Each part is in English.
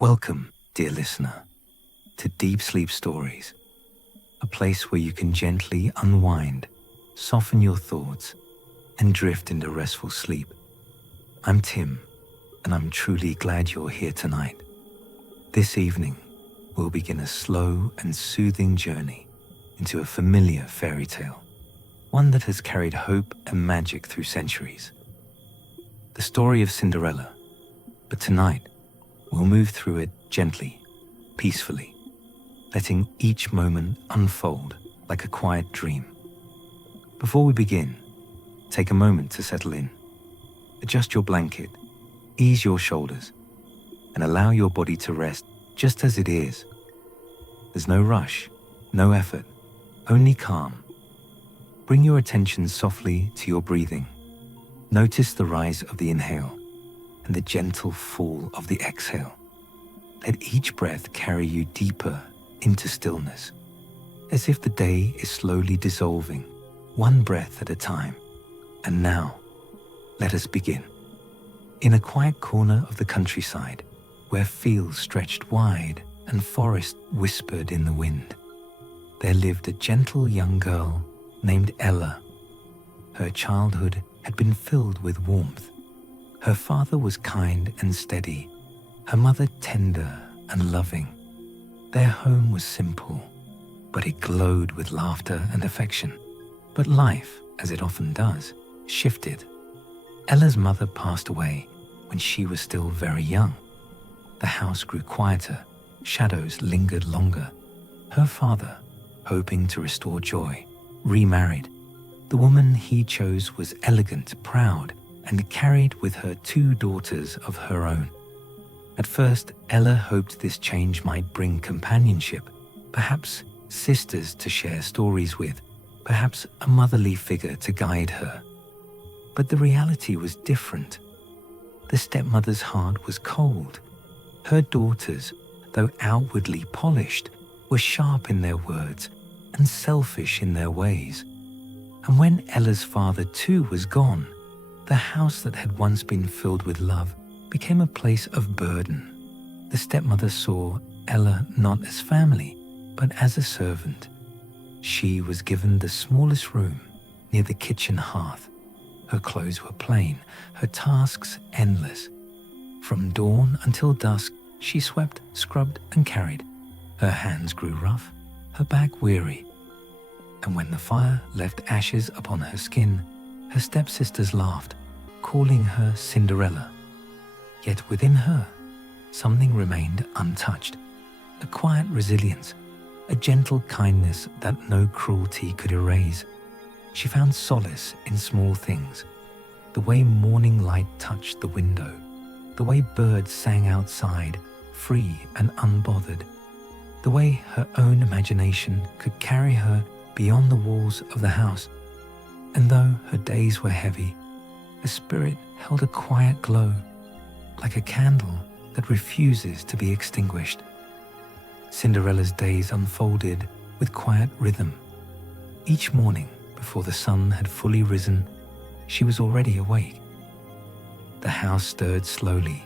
Welcome, dear listener, to Deep Sleep Stories, a place where you can gently unwind, soften your thoughts, and drift into restful sleep. I'm Tim, and I'm truly glad you're here tonight. This evening, we'll begin a slow and soothing journey into a familiar fairy tale, one that has carried hope and magic through centuries. The story of Cinderella, but tonight, we'll move through it gently, peacefully, letting each moment unfold like a quiet dream. Before we begin, take a moment to settle in. Adjust your blanket, ease your shoulders, and allow your body to rest just as it is. There's no rush, no effort, only calm. Bring your attention softly to your breathing. Notice the rise of the inhale and the gentle fall of the exhale. Let each breath carry you deeper into stillness, as if the day is slowly dissolving, one breath at a time. And now, let us begin. In a quiet corner of the countryside, where fields stretched wide and forest whispered in the wind, there lived a gentle young girl named Ella. Her childhood had been filled with warmth. Her father was kind and steady, her mother tender and loving. Their home was simple, but it glowed with laughter and affection. But life, as it often does, shifted. Ella's mother passed away when she was still very young. The house grew quieter, shadows lingered longer. Her father, hoping to restore joy, remarried. The woman he chose was elegant, proud, and carried with her 2 daughters of her own. At first, Ella hoped this change might bring companionship, perhaps sisters to share stories with, perhaps a motherly figure to guide her. But the reality was different. The stepmother's heart was cold. Her daughters, though outwardly polished, were sharp in their words and selfish in their ways. And when Ella's father too was gone, the house that had once been filled with love became a place of burden. The stepmother saw Ella not as family, but as a servant. She was given the smallest room near the kitchen hearth. Her clothes were plain, her tasks endless. From dawn until dusk, she swept, scrubbed, and carried. Her hands grew rough, her back weary. And when the fire left ashes upon her skin, her stepsisters laughed, calling her Cinderella. Yet within her, something remained untouched. A quiet resilience, a gentle kindness that no cruelty could erase. She found solace in small things. The way morning light touched the window, the way birds sang outside, free and unbothered, the way her own imagination could carry her beyond the walls of the house. And though her days were heavy, her spirit held a quiet glow, like a candle that refuses to be extinguished. Cinderella's days unfolded with quiet rhythm. Each morning, before the sun had fully risen, she was already awake. The house stirred slowly,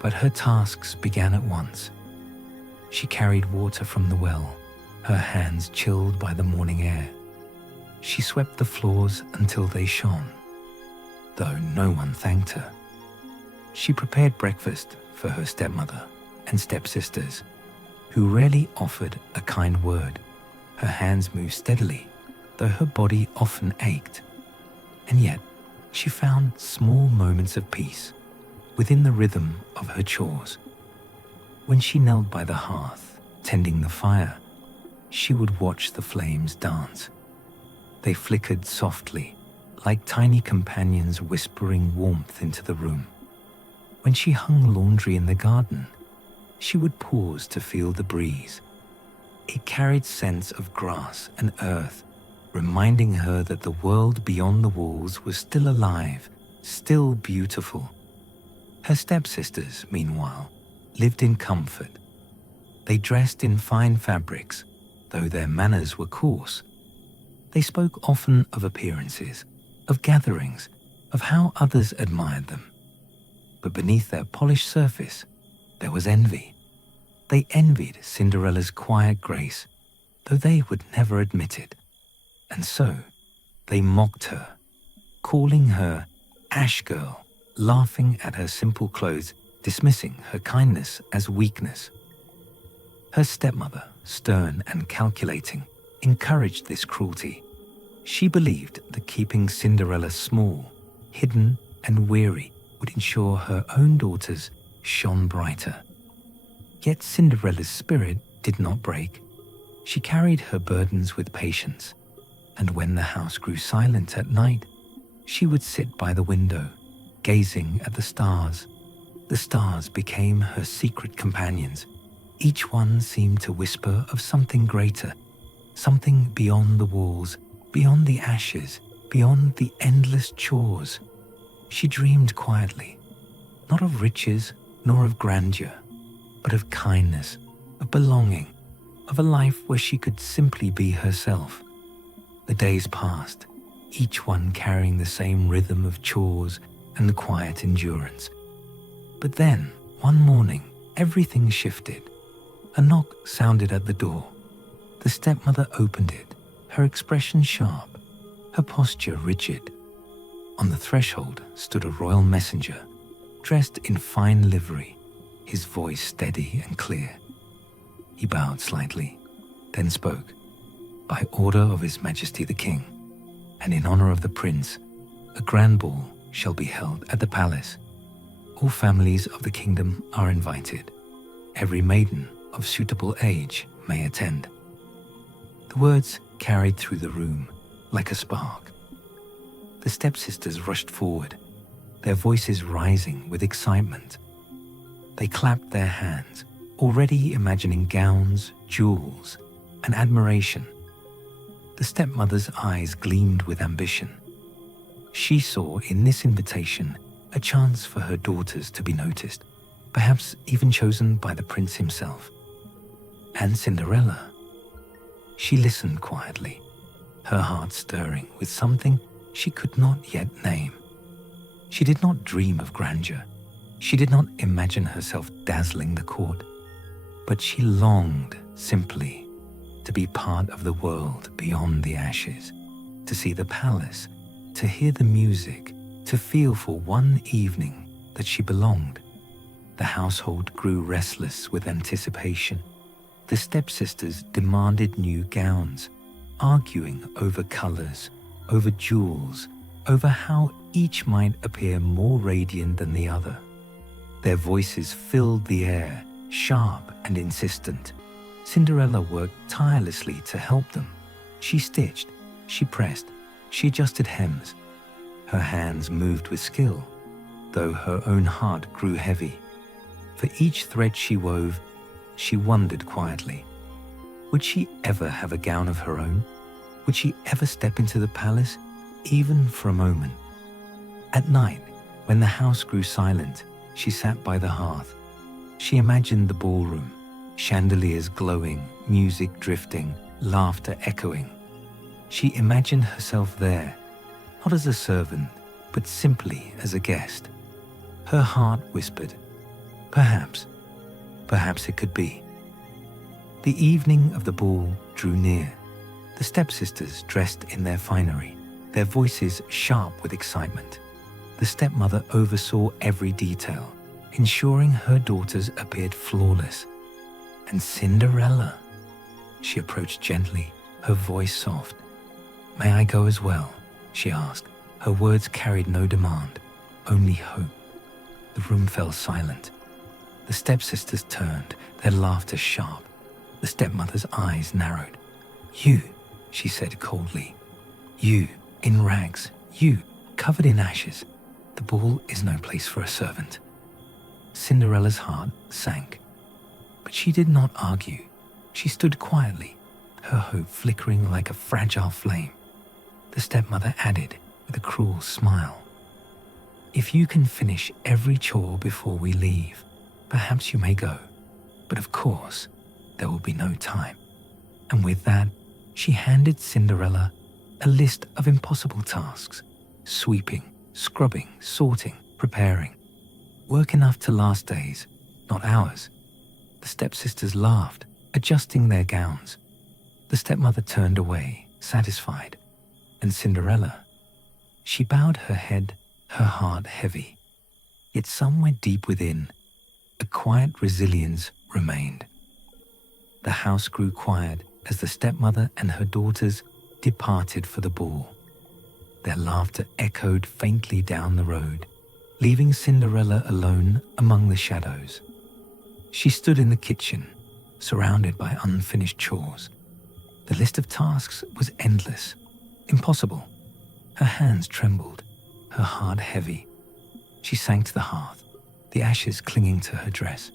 but her tasks began at once. She carried water from the well, her hands chilled by the morning air. She swept the floors until they shone, though no one thanked her. She prepared breakfast for her stepmother and stepsisters, who rarely offered a kind word. Her hands moved steadily, though her body often ached. And yet, she found small moments of peace within the rhythm of her chores. When she knelt by the hearth, tending the fire, she would watch the flames dance. They flickered softly, like tiny companions whispering warmth into the room. When she hung laundry in the garden, she would pause to feel the breeze. It carried scents of grass and earth, reminding her that the world beyond the walls was still alive, still beautiful. Her stepsisters, meanwhile, lived in comfort. They dressed in fine fabrics, though their manners were coarse. They spoke often of appearances, of gatherings, of how others admired them. But beneath their polished surface, there was envy, They envied Cinderella's quiet grace, though they would never admit it. And so, they mocked her, calling her Ash Girl, laughing at her simple clothes, dismissing her kindness as weakness. Her stepmother, stern and calculating, encouraged this cruelty. She believed that keeping Cinderella small, hidden, and weary would ensure her own daughters shone brighter. Yet Cinderella's spirit did not break. She carried her burdens with patience, and when the house grew silent at night, she would sit by the window, gazing at the stars. The stars became her secret companions. Each one seemed to whisper of something greater, something beyond the walls, beyond the ashes, beyond the endless chores. She dreamed quietly, not of riches nor of grandeur, but of kindness, of belonging, of a life where she could simply be herself. The days passed, each one carrying the same rhythm of chores and quiet endurance. But then, one morning, everything shifted. A knock sounded at the door. The stepmother opened it, her expression sharp, her posture rigid. On the threshold stood a royal messenger, dressed in fine livery, his voice steady and clear. He bowed slightly, then spoke. By order of His Majesty the King, and in honor of the Prince, a grand ball shall be held at the palace. All families of the kingdom are invited. Every maiden of suitable age may attend. The words carried through the room like a spark. The stepsisters rushed forward, their voices rising with excitement. They clapped their hands, already imagining gowns, jewels, and admiration. The stepmother's eyes gleamed with ambition. She saw in this invitation a chance for her daughters to be noticed, perhaps even chosen by the prince himself. And Cinderella. She listened quietly, her heart stirring with something she could not yet name. She did not dream of grandeur. She did not imagine herself dazzling the court, but she longed simply to be part of the world beyond the ashes, to see the palace, to hear the music, to feel for one evening that she belonged. The household grew restless with anticipation. The stepsisters demanded new gowns, arguing over colors, over jewels, over how each might appear more radiant than the other. Their voices filled the air, sharp and insistent. Cinderella worked tirelessly to help them. She stitched, she pressed, she adjusted hems. Her hands moved with skill, though her own heart grew heavy. For each thread she wove, she wondered quietly. Would she ever have a gown of her own? Would she ever step into the palace, even for a moment? At night, when the house grew silent, she sat by the hearth. She imagined the ballroom, chandeliers glowing, music drifting, laughter echoing. She imagined herself there, not as a servant, but simply as a guest. Her heart whispered, perhaps it could be. The evening of the ball drew near. The stepsisters dressed in their finery, their voices sharp with excitement. The stepmother oversaw every detail, ensuring her daughters appeared flawless. And Cinderella, she approached gently, her voice soft. May I go as well? She asked. Her words carried no demand, only hope. The room fell silent. The stepsisters turned, their laughter sharp. The stepmother's eyes narrowed. You, she said coldly. You, in rags. You, covered in ashes. The ball is no place for a servant. Cinderella's heart sank. But she did not argue. She stood quietly, her hope flickering like a fragile flame. The stepmother added with a cruel smile, if you can finish every chore before we leave, perhaps you may go. But of course, there will be no time. And with that, she handed Cinderella a list of impossible tasks: sweeping, scrubbing, sorting, preparing. Work enough to last days, not hours. The stepsisters laughed, adjusting their gowns. The stepmother turned away, satisfied, and Cinderella, she bowed her head, her heart heavy. Yet somewhere deep within, a quiet resilience remained. The house grew quiet as the stepmother and her daughters departed for the ball. Their laughter echoed faintly down the road, leaving Cinderella alone among the shadows. She stood in the kitchen, surrounded by unfinished chores. The list of tasks was endless, impossible. Her hands trembled, her heart heavy. She sank to the hearth, the ashes clinging to her dress.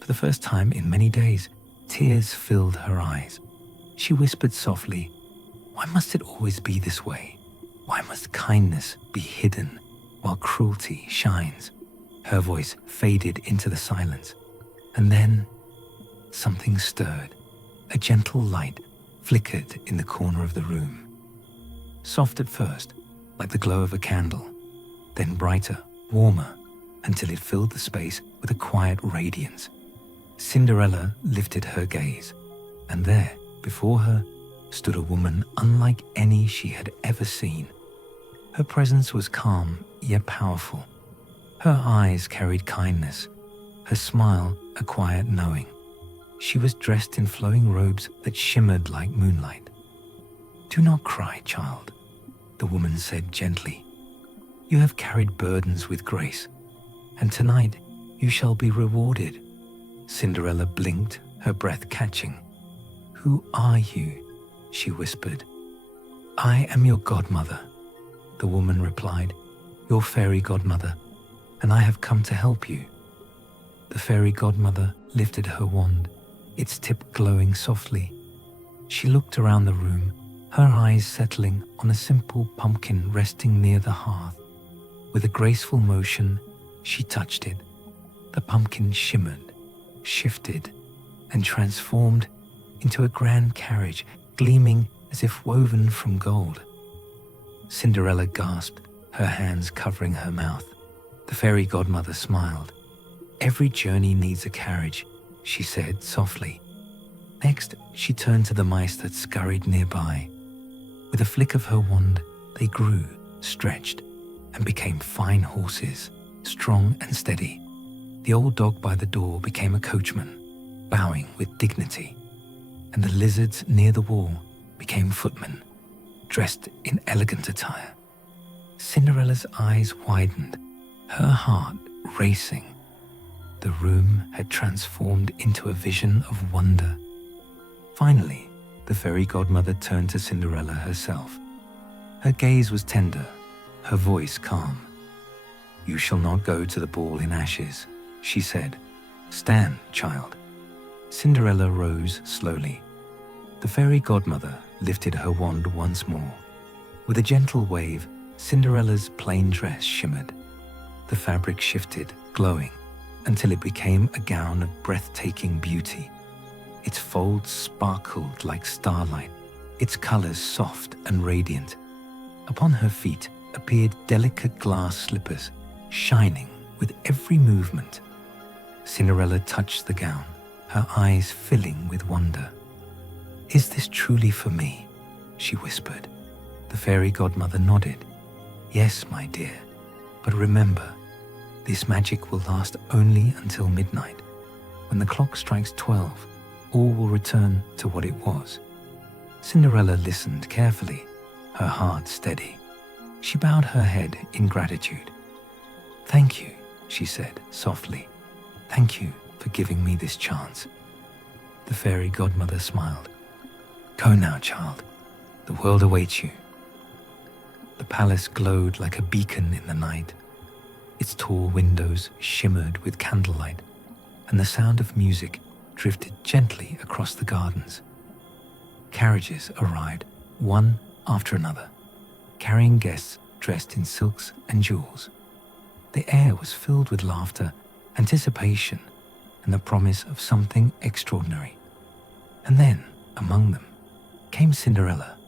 For the first time in many days, tears filled her eyes. She whispered softly, "Why must it always be this way? Why must kindness be hidden while cruelty shines?" Her voice faded into the silence, and then something stirred. A gentle light flickered in the corner of the room. Soft at first, like the glow of a candle, then brighter, warmer, until it filled the space with a quiet radiance. Cinderella lifted her gaze, and there, before her, stood a woman unlike any she had ever seen. Her presence was calm yet powerful. Her eyes carried kindness, her smile a quiet knowing. She was dressed in flowing robes that shimmered like moonlight. "Do not cry, child," the woman said gently. "You have carried burdens with grace, and tonight you shall be rewarded." Cinderella blinked, her breath catching. "Who are you?" she whispered. "I am your godmother," the woman replied, "your fairy godmother, and I have come to help you." The fairy godmother lifted her wand, its tip glowing softly. She looked around the room, her eyes settling on a simple pumpkin resting near the hearth. With a graceful motion, she touched it. The pumpkin shimmered, shifted, and transformed into a grand carriage, gleaming as if woven from gold. Cinderella gasped, her hands covering her mouth. The fairy godmother smiled. "Every journey needs a carriage," she said softly. Next, she turned to the mice that scurried nearby. With a flick of her wand, they grew, stretched, and became fine horses, strong and steady. The old dog by the door became a coachman, bowing with dignity, and the lizards near the wall became footmen, dressed in elegant attire. Cinderella's eyes widened, her heart racing. The room had transformed into a vision of wonder. Finally, the fairy godmother turned to Cinderella herself. Her gaze was tender, her voice calm. "You shall not go to the ball in ashes," she said. "Stand, child." Cinderella rose slowly. The fairy godmother lifted her wand once more. With a gentle wave, Cinderella's plain dress shimmered. The fabric shifted, glowing, until it became a gown of breathtaking beauty. Its folds sparkled like starlight, its colors soft and radiant. Upon her feet appeared delicate glass slippers, shining with every movement. Cinderella touched the gown, her eyes filling with wonder. "Is this truly for me?" she whispered. The fairy godmother nodded. "Yes, my dear, but remember, this magic will last only until midnight. When the clock strikes 12, all will return to what it was." Cinderella listened carefully, her heart steady. She bowed her head in gratitude. "Thank you," she said softly. "Thank you for giving me this chance." The fairy godmother smiled. "Go now, child. The world awaits you." The palace glowed like a beacon in the night. Its tall windows shimmered with candlelight, and the sound of music drifted gently across the gardens. Carriages arrived, one after another, carrying guests dressed in silks and jewels. The air was filled with laughter, anticipation, and the promise of something extraordinary. And then, among them, came Cinderella.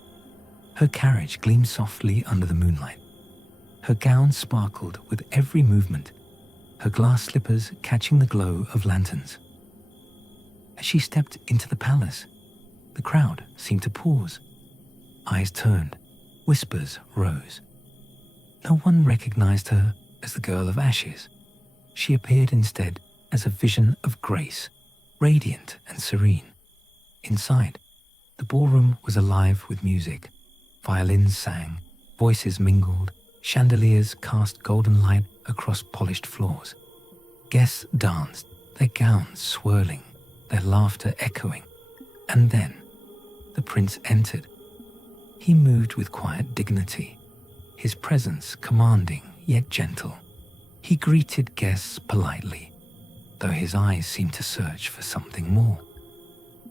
Her carriage gleamed softly under the moonlight. Her gown sparkled with every movement, her glass slippers catching the glow of lanterns. As she stepped into the palace, the crowd seemed to pause. Eyes turned, whispers rose. No one recognized her as the girl of ashes. She appeared instead as a vision of grace, radiant and serene. Inside, the ballroom was alive with music. Violins sang, voices mingled, chandeliers cast golden light across polished floors. Guests danced, their gowns swirling, their laughter echoing. And then, the prince entered. He moved with quiet dignity, his presence commanding yet gentle. He greeted guests politely, though his eyes seemed to search for something more.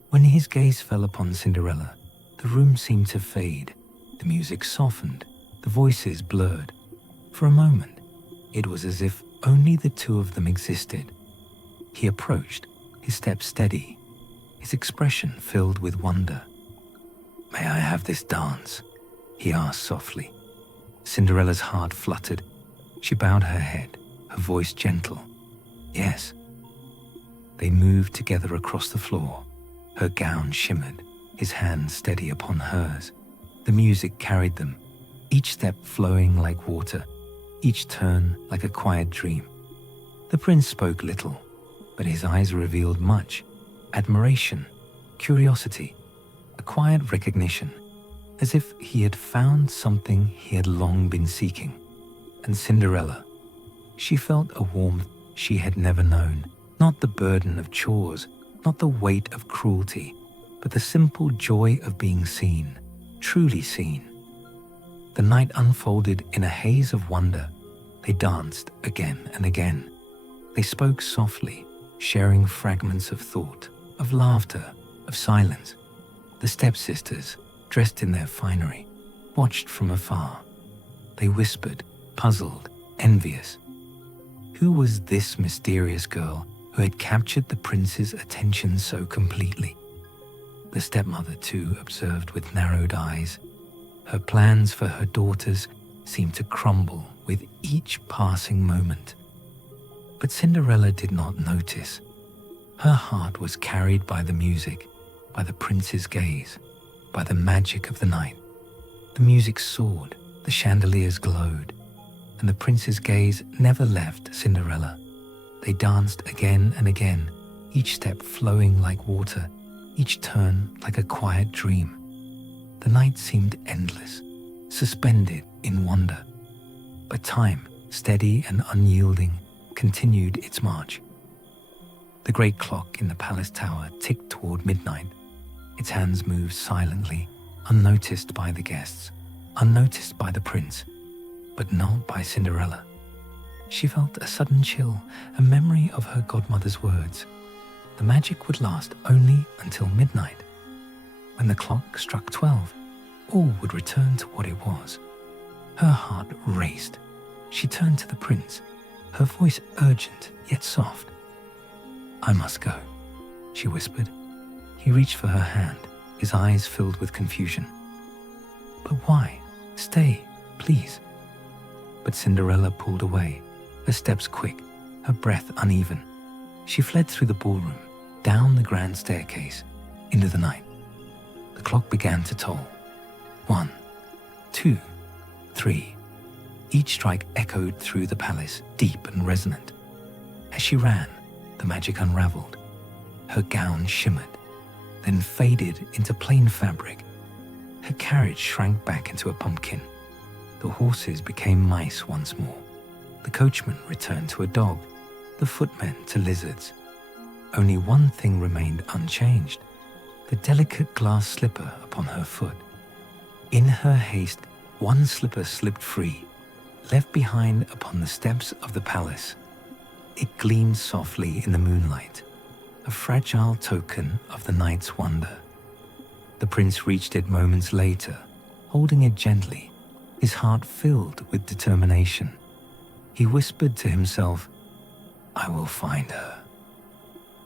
When his gaze fell upon Cinderella, the room seemed to fade. The music softened, the voices blurred. For a moment, it was as if only the two of them existed. He approached, his step steady, his expression filled with wonder. "May I have this dance?" he asked softly. Cinderella's heart fluttered. She bowed her head, her voice gentle. "Yes." They moved together across the floor. Her gown shimmered, his hand steady upon hers. The music carried them, each step flowing like water, each turn like a quiet dream. The prince spoke little, but his eyes revealed much: admiration, curiosity, a quiet recognition, as if he had found something he had long been seeking. And Cinderella, she felt a warmth she had never known, not the burden of chores, not the weight of cruelty, but the simple joy of being seen, truly seen. The night unfolded in a haze of wonder. They danced again and again. They spoke softly, sharing fragments of thought, of laughter, of silence. The stepsisters, dressed in their finery, watched from afar. They whispered, puzzled, envious. Who was this mysterious girl who had captured the prince's attention so completely? The stepmother, too, observed with narrowed eyes. Her plans for her daughters seemed to crumble with each passing moment. But Cinderella did not notice. Her heart was carried by the music, by the prince's gaze, by the magic of the night. The music soared, the chandeliers glowed, and the prince's gaze never left Cinderella. They danced again and again, each step flowing like water, each turn like a quiet dream. The night seemed endless, suspended in wonder. But time, steady and unyielding, continued its march. The great clock in the palace tower ticked toward midnight. Its hands moved silently, unnoticed by the guests, unnoticed by the prince, but not by Cinderella. She felt a sudden chill, a memory of her godmother's words. The magic would last only until midnight. When the clock struck 12, all would return to what it was. Her heart raced. She turned to the prince, her voice urgent yet soft. "I must go," she whispered. He reached for her hand, his eyes filled with confusion. "But why? Stay, please." But Cinderella pulled away, her steps quick, her breath uneven. She fled through the ballroom, down the grand staircase, into the night. The clock began to toll. 1, 2, 3. Each strike echoed through the palace, deep and resonant. As she ran, the magic unraveled. Her gown shimmered, then faded into plain fabric. Her carriage shrank back into a pumpkin. The horses became mice once more. The coachman returned to a dog, the footmen to lizards. Only one thing remained unchanged: the delicate glass slipper upon her foot. In her haste, one slipper slipped free, left behind upon the steps of the palace. It gleamed softly in the moonlight, a fragile token of the night's wonder. The prince reached it moments later, holding it gently, his heart filled with determination. He whispered to himself, "I will find her."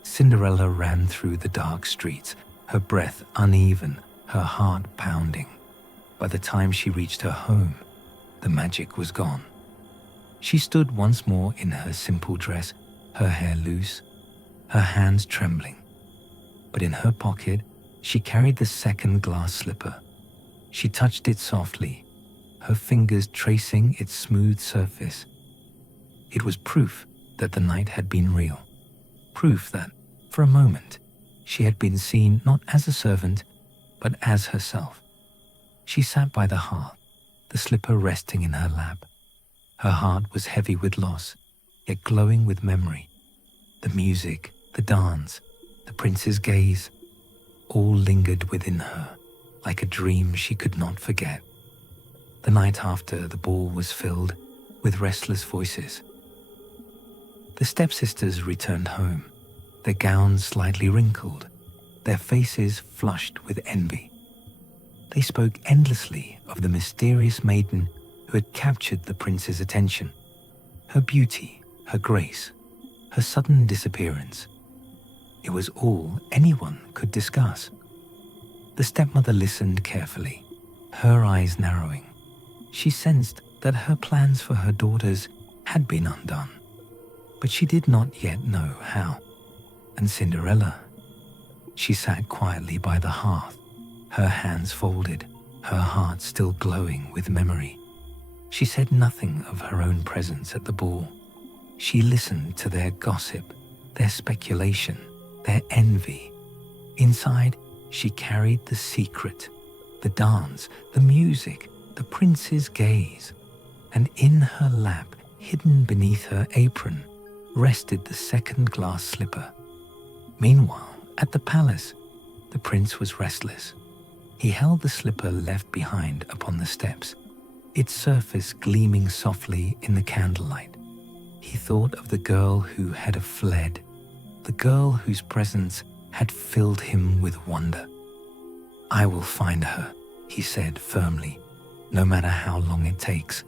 Cinderella ran through the dark streets, her breath uneven, her heart pounding. By the time she reached her home, the magic was gone. She stood once more in her simple dress, her hair loose, her hands trembling. but in her pocket she carried the second glass slipper. She touched it softly, her fingers tracing its smooth surface. It was proof that the night had been real. Proof that, for a moment, she had been seen not as a servant, but as herself. She sat by the hearth, the slipper resting in her lap. Her heart was heavy with loss, yet glowing with memory. The music, the dance, the prince's gaze, all lingered within her, like a dream she could not forget. The night after, the ball was filled with restless voices. The stepsisters returned home, their gowns slightly wrinkled, their faces flushed with envy. They spoke endlessly of the mysterious maiden who had captured the prince's attention, her beauty, her grace, her sudden disappearance. It was all anyone could discuss. The stepmother listened carefully, her eyes narrowing. She sensed that her plans for her daughters had been undone, but she did not yet know how. And Cinderella? She sat quietly by the hearth, her hands folded, her heart still glowing with memory. She said nothing of her own presence at the ball. She listened to their gossip, their speculation, their envy. Inside, she carried the secret, the dance, the music, the prince's gaze. And in her lap, hidden beneath her apron, rested the second glass slipper. Meanwhile, at the palace, the prince was restless. He held the slipper left behind upon the steps, its surface gleaming softly in the candlelight. He thought of the girl who had fled, the girl whose presence had filled him with wonder. "I will find her," he said firmly, "no matter how long it takes."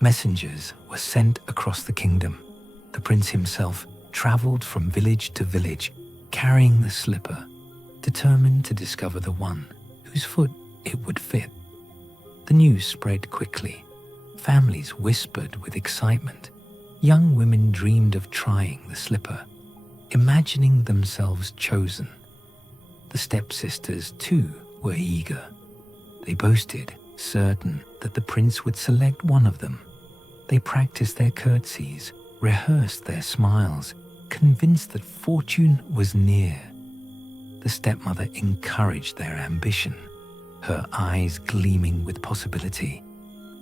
Messengers were sent across the kingdom. The prince himself traveled from village to village, carrying the slipper, determined to discover the one whose foot it would fit. The news spread quickly. Families whispered with excitement. Young women dreamed of trying the slipper, imagining themselves chosen. The stepsisters, too, were eager. They boasted, certain that the prince would select one of them. They practiced their curtsies, rehearsed their smiles, convinced that fortune was near. The stepmother encouraged their ambition, her eyes gleaming with possibility.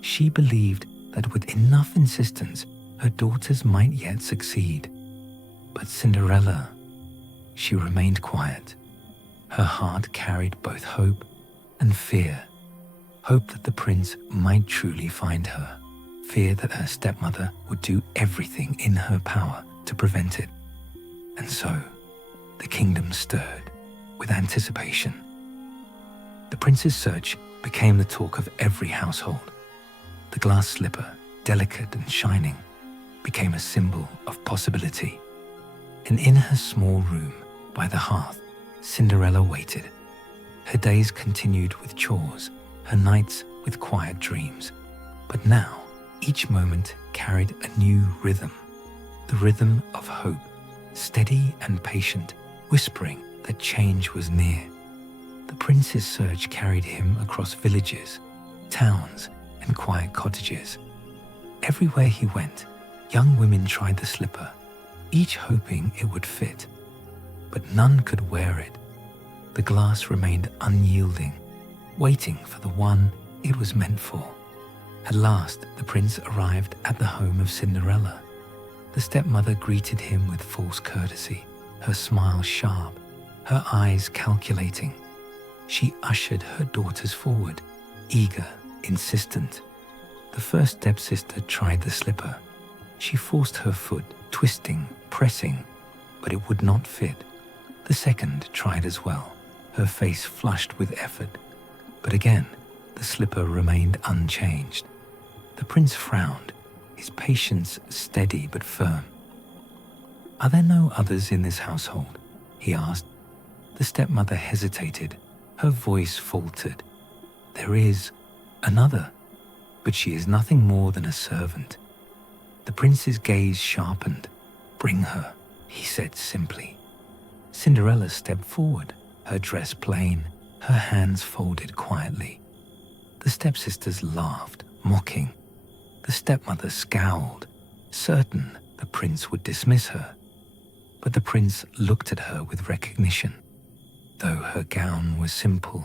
She believed that with enough insistence, her daughters might yet succeed. But Cinderella, she remained quiet. Her heart carried both hope and fear. Hope that the prince might truly find her. Fear that her stepmother would do everything in her power to prevent it. And so, the kingdom stirred with anticipation. The prince's search became the talk of every household. The glass slipper, delicate and shining, became a symbol of possibility. And in her small room by the hearth, Cinderella waited. Her days continued with chores, her nights with quiet dreams. But now, each moment carried a new rhythm, the rhythm of hope, steady and patient, whispering that change was near. The prince's search carried him across villages, towns, and quiet cottages. Everywhere he went, young women tried the slipper, each hoping it would fit. But none could wear it. The glass remained unyielding, waiting for the one it was meant for. At last, the prince arrived at the home of Cinderella. The stepmother greeted him with false courtesy, her smile sharp, her eyes calculating. She ushered her daughters forward, eager, insistent. The first stepsister tried the slipper. She forced her foot, twisting, pressing, but it would not fit. The second tried as well, her face flushed with effort. But again, the slipper remained unchanged. The prince frowned, his patience steady but firm. "Are there no others in this household?" he asked. The stepmother hesitated, her voice faltered. "There is another, but she is nothing more than a servant." The prince's gaze sharpened. "Bring her," he said simply. Cinderella stepped forward, her dress plain, her hands folded quietly. The stepsisters laughed, mocking. The stepmother scowled, certain the prince would dismiss her. But the prince looked at her with recognition. Though her gown was simple,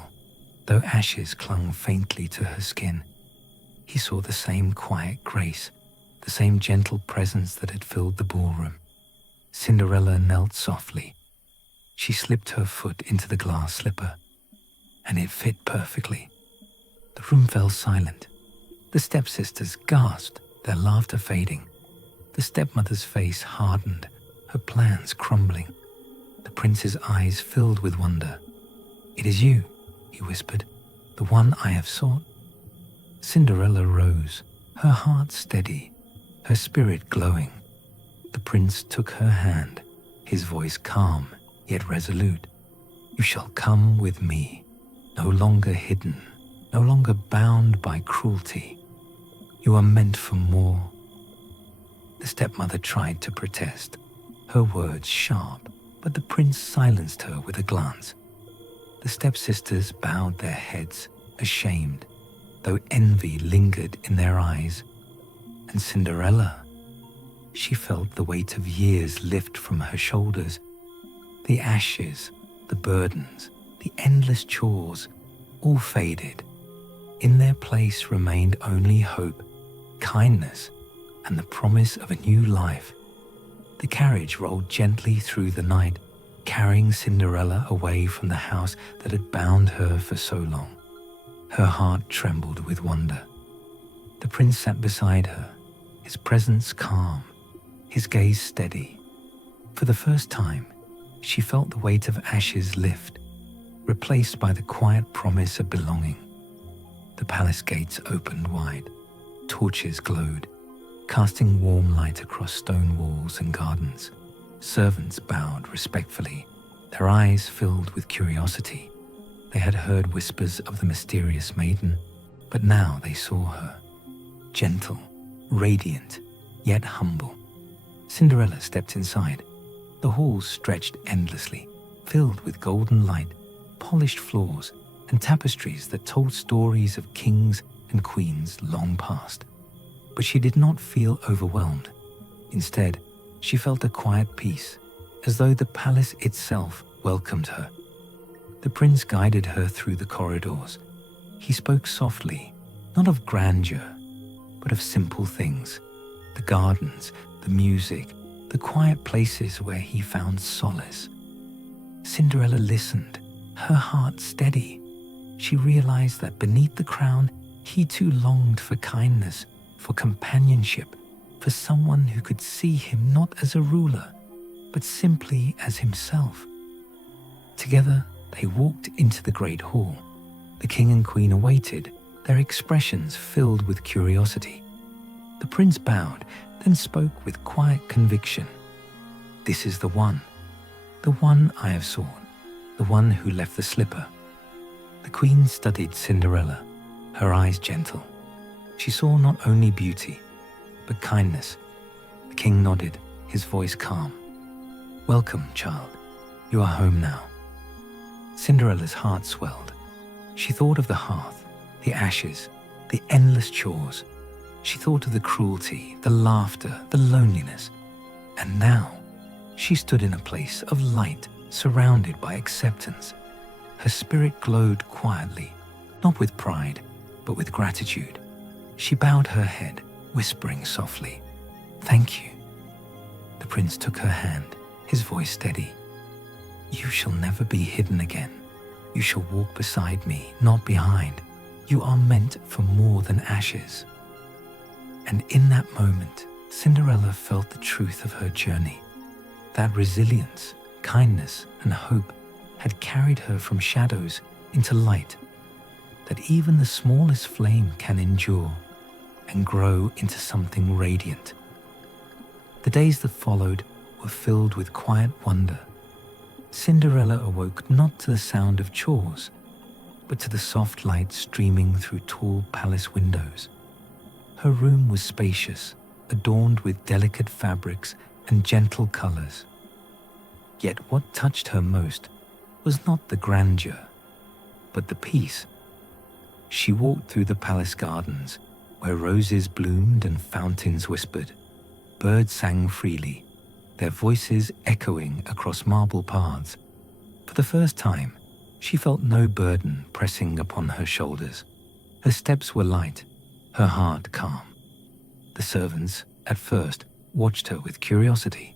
though ashes clung faintly to her skin, he saw the same quiet grace, the same gentle presence that had filled the ballroom. Cinderella knelt softly. She slipped her foot into the glass slipper, and it fit perfectly. The room fell silent. The stepsisters gasped, their laughter fading. The stepmother's face hardened, her plans crumbling. The prince's eyes filled with wonder. "It is you," he whispered, "the one I have sought." Cinderella rose, her heart steady, her spirit glowing. The prince took her hand, his voice calm yet resolute. "You shall come with me, no longer hidden, no longer bound by cruelty. You are meant for more." The stepmother tried to protest, her words sharp, but the prince silenced her with a glance. The stepsisters bowed their heads, ashamed, though envy lingered in their eyes. And Cinderella, she felt the weight of years lift from her shoulders. The ashes, the burdens, the endless chores, all faded. In their place remained only hope, kindness, and the promise of a new life. The carriage rolled gently through the night, carrying Cinderella away from the house that had bound her for so long. Her heart trembled with wonder. The prince sat beside her, his presence calm, his gaze steady. For the first time, she felt the weight of ashes lift, replaced by the quiet promise of belonging. The palace gates opened wide. Torches glowed, casting warm light across stone walls and gardens. Servants bowed respectfully, their eyes filled with curiosity. They had heard whispers of the mysterious maiden, but now they saw her. Gentle, radiant, yet humble. Cinderella stepped inside. The halls stretched endlessly, filled with golden light, polished floors, and tapestries that told stories of kings and queens long past. But she did not feel overwhelmed. Instead, she felt a quiet peace, as though the palace itself welcomed her. The prince guided her through the corridors. He spoke softly, not of grandeur, but of simple things. The gardens, the music, the quiet places where he found solace. Cinderella listened, her heart steady. She realized that beneath the crown, he too longed for kindness, for companionship, for someone who could see him not as a ruler, but simply as himself. Together, they walked into the great hall. The king and queen awaited, their expressions filled with curiosity. The prince bowed, then spoke with quiet conviction. "This is the one I have sought, the one who left the slipper." The queen studied Cinderella, her eyes gentle. She saw not only beauty, but kindness. The king nodded, his voice calm. "Welcome, child. You are home now." Cinderella's heart swelled. She thought of the hearth, the ashes, the endless chores. She thought of the cruelty, the laughter, the loneliness. And now, she stood in a place of light, surrounded by acceptance. Her spirit glowed quietly, not with pride, but with gratitude. She bowed her head, whispering softly, "Thank you." The prince took her hand, his voice steady. "You shall never be hidden again. You shall walk beside me, not behind. You are meant for more than ashes." And in that moment, Cinderella felt the truth of her journey. That resilience, kindness, and hope had carried her from shadows into light. That even the smallest flame can endure and grow into something radiant. The days that followed were filled with quiet wonder. Cinderella awoke not to the sound of chores, but to the soft light streaming through tall palace windows. Her room was spacious, adorned with delicate fabrics and gentle colors. Yet what touched her most was not the grandeur, but the peace. She walked through the palace gardens, where roses bloomed and fountains whispered. Birds sang freely, their voices echoing across marble paths. For the first time, she felt no burden pressing upon her shoulders. Her steps were light, her heart calm. The servants, at first, watched her with curiosity.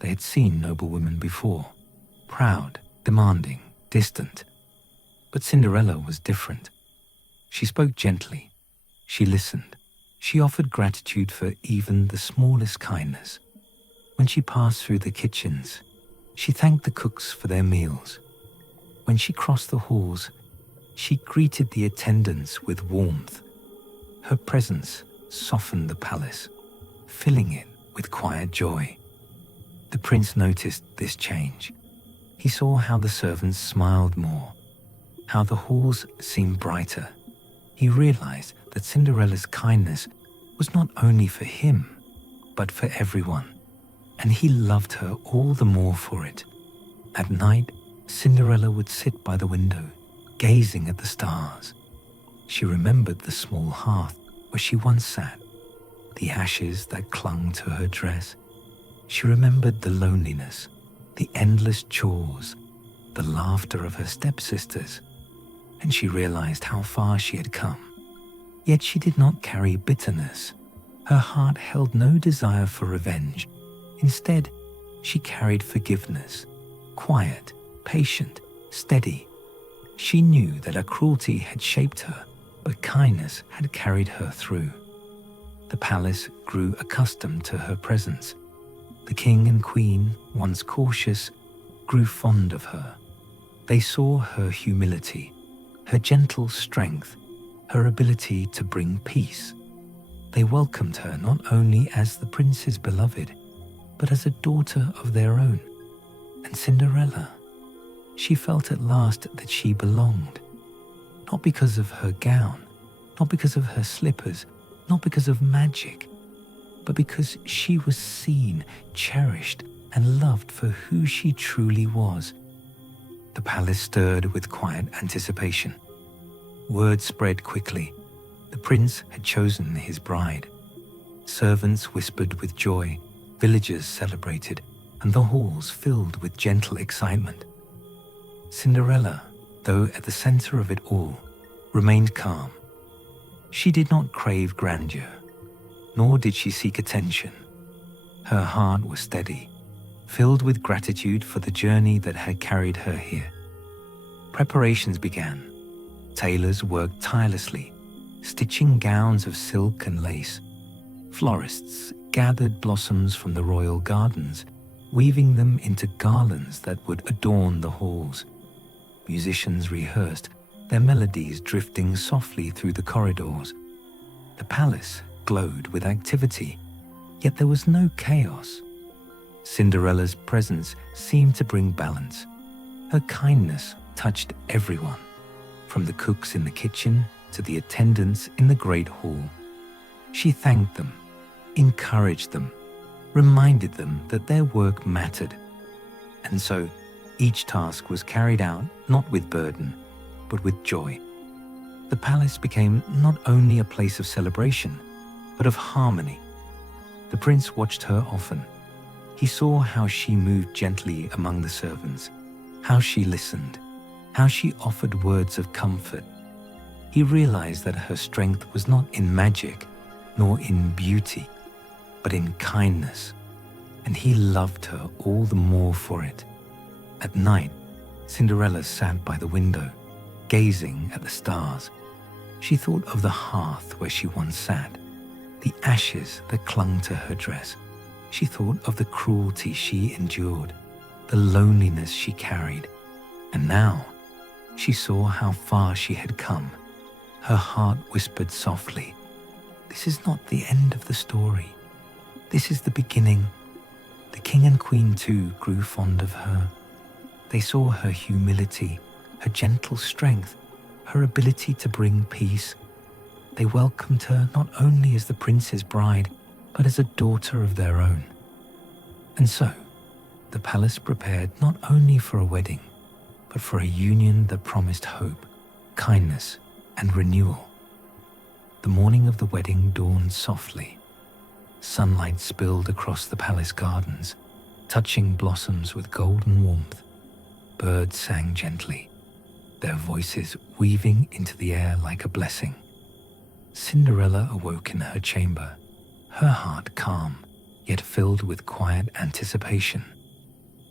They had seen noblewomen before, proud, demanding, distant. But Cinderella was different. She spoke gently. She listened. She offered gratitude for even the smallest kindness. When she passed through the kitchens, she thanked the cooks for their meals. When she crossed the halls, she greeted the attendants with warmth. Her presence softened the palace, filling it with quiet joy. The prince noticed this change. He saw how the servants smiled more, how the halls seemed brighter. He realized that Cinderella's kindness was not only for him, but for everyone, and he loved her all the more for it. At night, Cinderella would sit by the window, gazing at the stars. She remembered the small hearth where she once sat, the ashes that clung to her dress. She remembered the loneliness, the endless chores, the laughter of her stepsisters, and she realized how far she had come. Yet she did not carry bitterness. Her heart held no desire for revenge. Instead, she carried forgiveness, quiet, patient, steady. She knew that her cruelty had shaped her, but kindness had carried her through. The palace grew accustomed to her presence. The king and queen, once cautious, grew fond of her. They saw her humility, her gentle strength, her ability to bring peace. They welcomed her not only as the prince's beloved, but as a daughter of their own. And Cinderella, she felt at last that she belonged, not because of her gown, not because of her slippers, not because of magic, but because she was seen, cherished, and loved for who she truly was. The palace stirred with quiet anticipation. Word spread quickly. The prince had chosen his bride. Servants whispered with joy, villagers celebrated, and the halls filled with gentle excitement. Cinderella, though at the center of it all, remained calm. She did not crave grandeur, nor did she seek attention. Her heart was steady, filled with gratitude for the journey that had carried her here. Preparations began. Tailors worked tirelessly, stitching gowns of silk and lace. Florists gathered blossoms from the royal gardens, weaving them into garlands that would adorn the halls. Musicians rehearsed, their melodies drifting softly through the corridors. The palace glowed with activity, yet there was no chaos. Cinderella's presence seemed to bring balance. Her kindness touched everyone, from the cooks in the kitchen to the attendants in the great hall. She thanked them, encouraged them, reminded them that their work mattered. And so, each task was carried out not with burden, but with joy. The palace became not only a place of celebration, but of harmony. The prince watched her often. He saw how she moved gently among the servants, how she listened, how she offered words of comfort. He realized that her strength was not in magic, nor in beauty, but in kindness, and he loved her all the more for it. At night, Cinderella sat by the window, gazing at the stars. She thought of the hearth where she once sat, the ashes that clung to her dress. She thought of the cruelty she endured, the loneliness she carried, and now she saw how far she had come. Her heart whispered softly, "This is not the end of the story. This is the beginning." The king and queen too grew fond of her. They saw her humility, her gentle strength, her ability to bring peace. They welcomed her not only as the prince's bride, but as a daughter of their own. And so, the palace prepared not only for a wedding, but for a union that promised hope, kindness, and renewal. The morning of the wedding dawned softly. Sunlight spilled across the palace gardens, touching blossoms with golden warmth. Birds sang gently, their voices weaving into the air like a blessing. Cinderella awoke in her chamber, her heart calm, yet filled with quiet anticipation.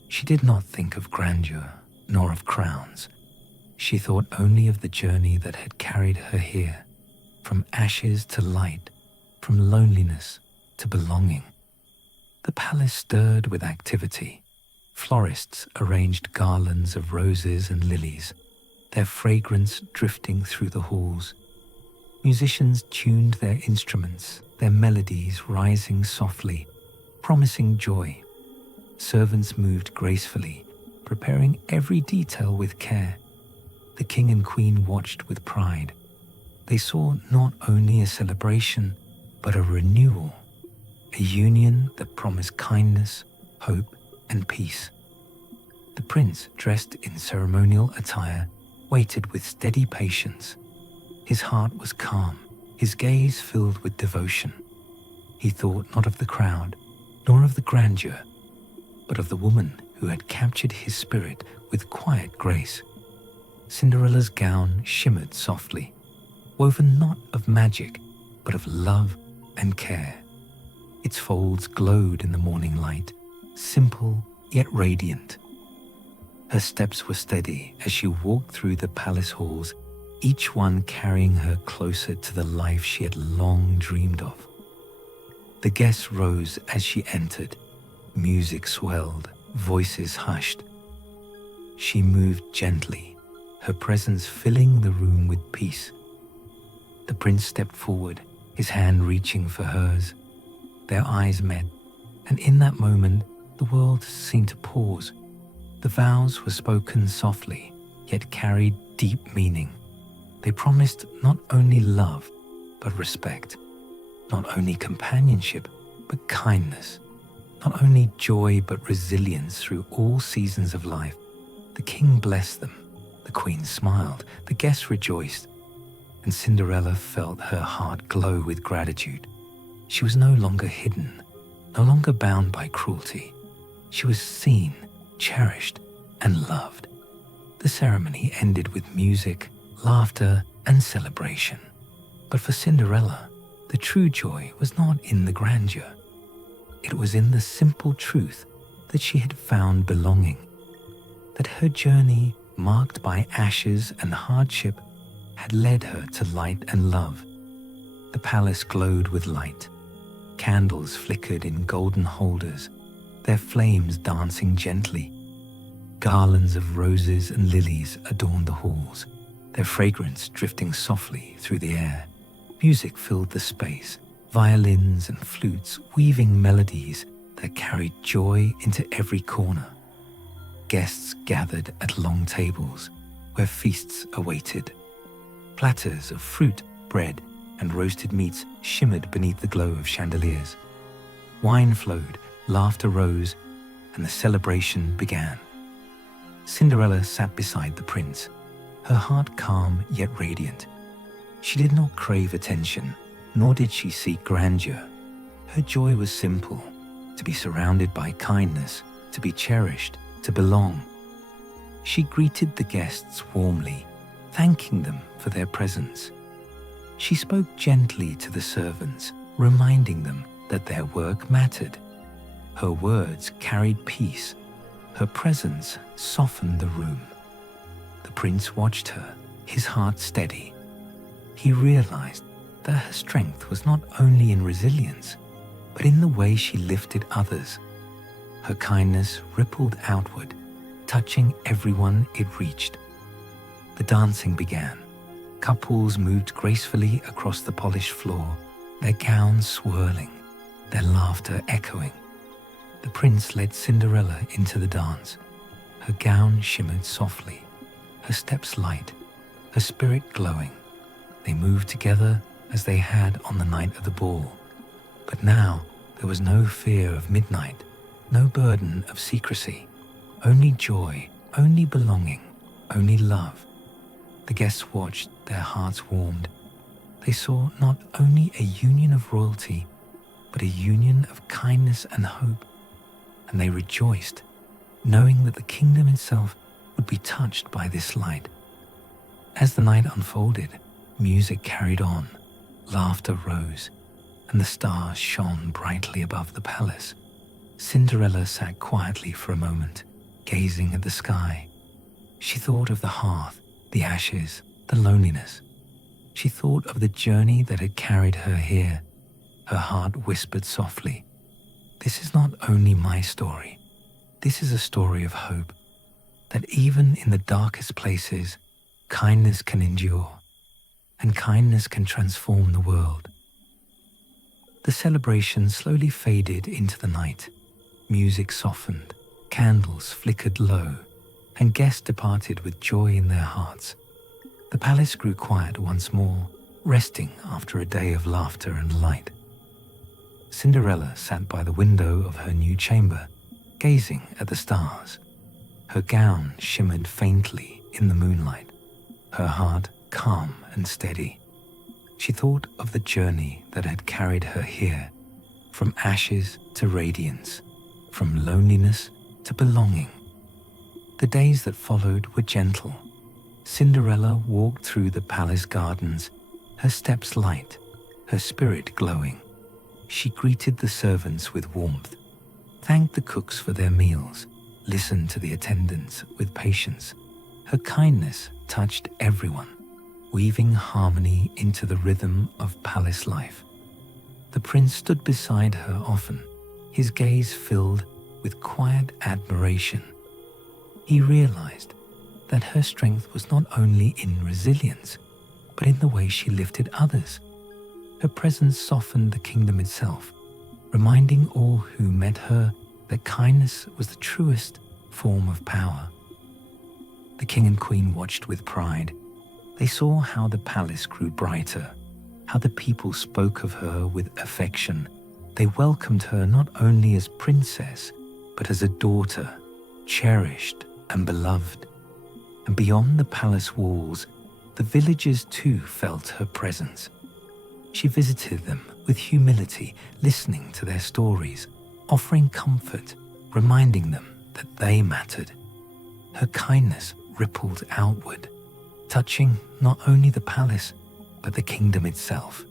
She did not think of grandeur nor of crowns. She thought only of the journey that had carried her here, from ashes to light, from loneliness to belonging. The palace stirred with activity. Florists arranged garlands of roses and lilies, their fragrance drifting through the halls. Musicians tuned their instruments, their melodies rising softly, promising joy. Servants moved gracefully, preparing every detail with care. The king and queen watched with pride. They saw not only a celebration, but a renewal, a union that promised kindness, hope, and peace. The prince, dressed in ceremonial attire, waited with steady patience. His heart was calm, his gaze filled with devotion. He thought not of the crowd, nor of the grandeur, but of the woman who had captured his spirit with quiet grace. Cinderella's gown shimmered softly, woven not of magic, but of love and care. Its folds glowed in the morning light, simple yet radiant. Her steps were steady as she walked through the palace halls, each one carrying her closer to the life she had long dreamed of. The guests rose as she entered. Music swelled, voices hushed. She moved gently, her presence filling the room with peace. The prince stepped forward, his hand reaching for hers. Their eyes met, and in that moment, the world seemed to pause. The vows were spoken softly, yet carried deep meaning. They promised not only love, but respect. Not only companionship, but kindness. Not only joy, but resilience through all seasons of life. The king blessed them. The queen smiled. The guests rejoiced. And Cinderella felt her heart glow with gratitude. She was no longer hidden, no longer bound by cruelty. She was seen, cherished, and loved. The ceremony ended with music, laughter, and celebration. But for Cinderella, the true joy was not in the grandeur. It was in the simple truth that she had found belonging, that her journey, marked by ashes and hardship, had led her to light and love. The palace glowed with light. Candles flickered in golden holders, their flames dancing gently. Garlands of roses and lilies adorned the halls, their fragrance drifting softly through the air. Music filled the space, violins and flutes weaving melodies that carried joy into every corner. Guests gathered at long tables where feasts awaited. Platters of fruit, bread, and roasted meats shimmered beneath the glow of chandeliers. Wine flowed, laughter rose, and the celebration began. Cinderella sat beside the prince, her heart calm yet radiant. She did not crave attention, nor did she seek grandeur. Her joy was simple, to be surrounded by kindness, to be cherished, to belong. She greeted the guests warmly, thanking them for their presence. She spoke gently to the servants, reminding them that their work mattered. Her words carried peace. Her presence softened the room. The prince watched her, his heart steady. He realized that her strength was not only in resilience, but in the way she lifted others. Her kindness rippled outward, touching everyone it reached. The dancing began. Couples moved gracefully across the polished floor, their gowns swirling, their laughter echoing. The prince led Cinderella into the dance. Her gown shimmered softly, her steps light, her spirit glowing. They moved together as they had on the night of the ball. But now there was no fear of midnight, No burden of secrecy, only joy, only belonging, only love. The guests watched, their hearts warmed. They saw not only a union of royalty, but a union of kindness and hope, and they rejoiced, knowing that the kingdom itself would be touched by this light. As the night unfolded, music carried on, laughter rose, and the stars shone brightly above the palace. Cinderella sat quietly for a moment, gazing at the sky. She thought of the hearth, the ashes, the loneliness. She thought of the journey that had carried her here. Her heart whispered softly, "This is not only my story. This is a story of hope, that even in the darkest places, kindness can endure, and kindness can transform the world." The celebration slowly faded into the night. Music softened, candles flickered low, and guests departed with joy in their hearts. The palace grew quiet once more, resting after a day of laughter and light. Cinderella sat by the window of her new chamber, gazing at the stars. Her gown shimmered faintly in the moonlight, her heart calm and steady. She thought of the journey that had carried her here, from ashes to radiance, from loneliness to belonging. The days that followed were gentle. Cinderella walked through the palace gardens, her steps light, her spirit glowing. She greeted the servants with warmth, thanked the cooks for their meals, listened to the attendants with patience. Her kindness touched everyone, weaving harmony into the rhythm of palace life. The prince stood beside her often, his gaze filled with quiet admiration. He realized that her strength was not only in resilience, but in the way she lifted others. Her presence softened the kingdom itself, reminding all who met her that kindness was the truest form of power. The king and queen watched with pride. They saw how the palace grew brighter, how the people spoke of her with affection. They welcomed her not only as princess, but as a daughter, cherished and beloved. And beyond the palace walls, the villagers too felt her presence. She visited them with humility, listening to their stories, offering comfort, reminding them that they mattered. Her kindness rippled outward, touching not only the palace, but the kingdom itself.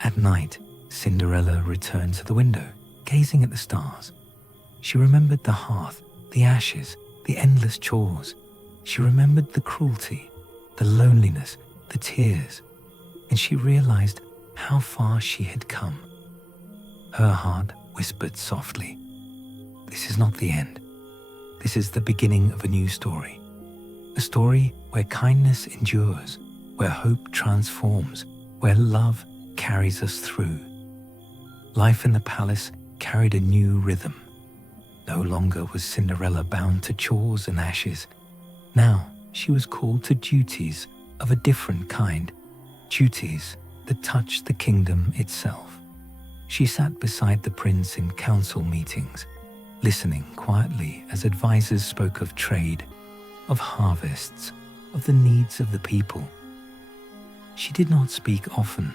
At night, Cinderella returned to the window, gazing at the stars. She remembered the hearth, the ashes, the endless chores. She remembered the cruelty, the loneliness, the tears, and she realized how far she had come. Her heart whispered softly, "This is not the end. This is the beginning of a new story. A story where kindness endures, where hope transforms, where love carries us through." Life in the palace carried a new rhythm. No longer was Cinderella bound to chores and ashes. Now she was called to duties of a different kind, duties that touched the kingdom itself. She sat beside the prince in council meetings, listening quietly as advisors spoke of trade, of harvests, of the needs of the people. She did not speak often,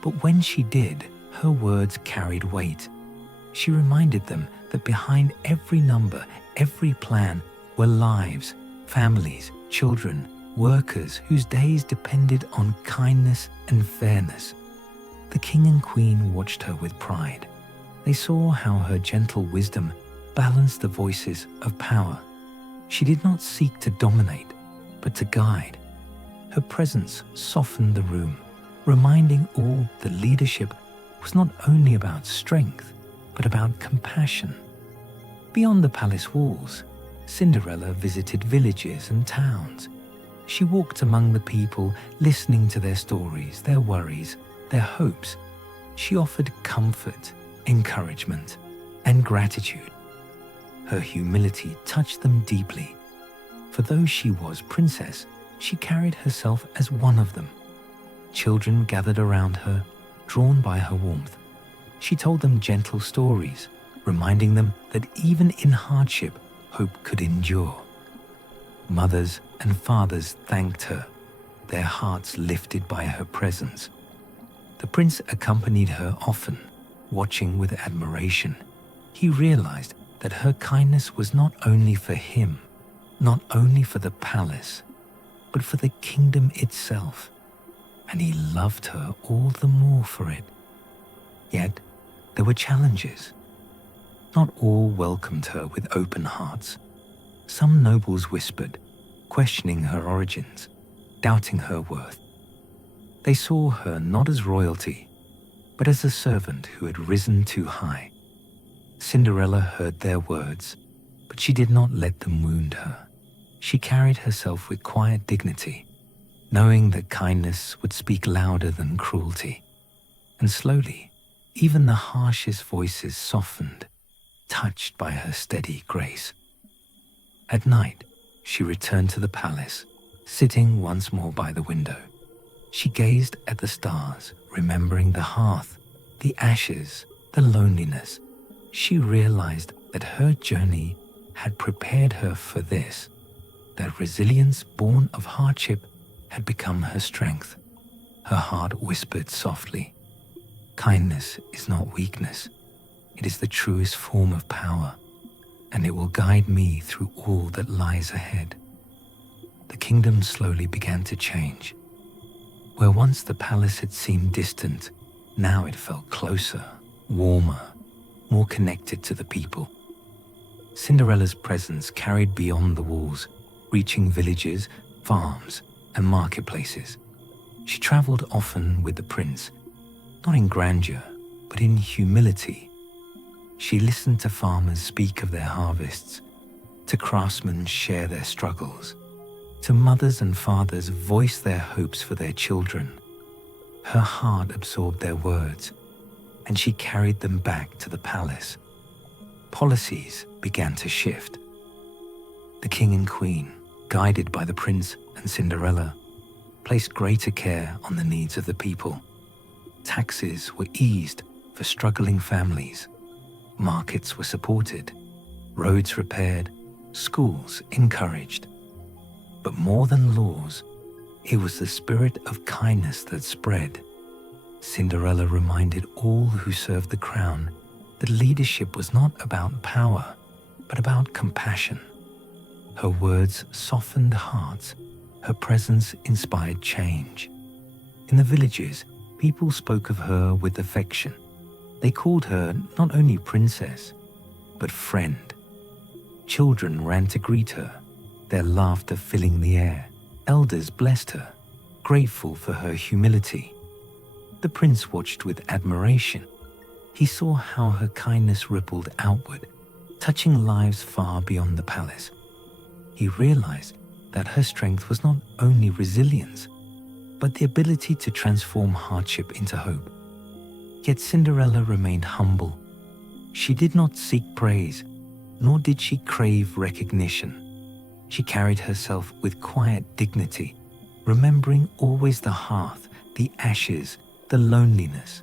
but when she did, her words carried weight. She reminded them that behind every number, every plan, were lives, families, children, workers whose days depended on kindness and fairness. The king and queen watched her with pride. They saw how her gentle wisdom balanced the voices of power. She did not seek to dominate, but to guide. Her presence softened the room, reminding all that leadership was not only about strength, but about compassion. Beyond the palace walls, Cinderella visited villages and towns. She walked among the people, listening to their stories, their worries, their hopes. She offered comfort, encouragement, and gratitude. Her humility touched them deeply. For though she was princess, she carried herself as one of them. Children gathered around her, drawn by her warmth. She told them gentle stories, reminding them that even in hardship, hope could endure. Mothers and fathers thanked her, their hearts lifted by her presence. The prince accompanied her often, watching with admiration. He realized that her kindness was not only for him, not only for the palace, but for the kingdom itself, and he loved her all the more for it. Yet, there were challenges. Not all welcomed her with open hearts. Some nobles whispered, questioning her origins, doubting her worth. They saw her not as royalty, but as a servant who had risen too high. Cinderella heard their words, but she did not let them wound her. She carried herself with quiet dignity, knowing that kindness would speak louder than cruelty. And slowly, even the harshest voices softened, touched by her steady grace. At night, she returned to the palace, sitting once more by the window. She gazed at the stars, remembering the hearth, the ashes, the loneliness. She realized that her journey had prepared her for this, that resilience born of hardship had become her strength. Her heart whispered softly, "Kindness is not weakness. It is the truest form of power, and it will guide me through all that lies ahead." The kingdom slowly began to change. Where once the palace had seemed distant, now it felt closer, warmer, more connected to the people. Cinderella's presence carried beyond the walls, reaching villages, farms, and marketplaces. She traveled often with the prince, not in grandeur, but in humility. She listened to farmers speak of their harvests, to craftsmen share their struggles, to mothers and fathers voice their hopes for their children. Her heart absorbed their words, and she carried them back to the palace. Policies began to shift. The king and queen, guided by the prince and Cinderella, placed greater care on the needs of the people. Taxes were eased for struggling families. Markets were supported, roads repaired, schools encouraged. But more than laws, it was the spirit of kindness that spread. Cinderella reminded all who served the crown that leadership was not about power, but about compassion. Her words softened hearts. Her presence inspired change. In the villages, people spoke of her with affection. They called her not only princess, but friend. Children ran to greet her, their laughter filling the air. Elders blessed her, grateful for her humility. The prince watched with admiration. He saw how her kindness rippled outward, touching lives far beyond the palace. He realized that her strength was not only resilience, but the ability to transform hardship into hope. Yet Cinderella remained humble. She did not seek praise, nor did she crave recognition. She carried herself with quiet dignity, remembering always the hearth, the ashes, the loneliness.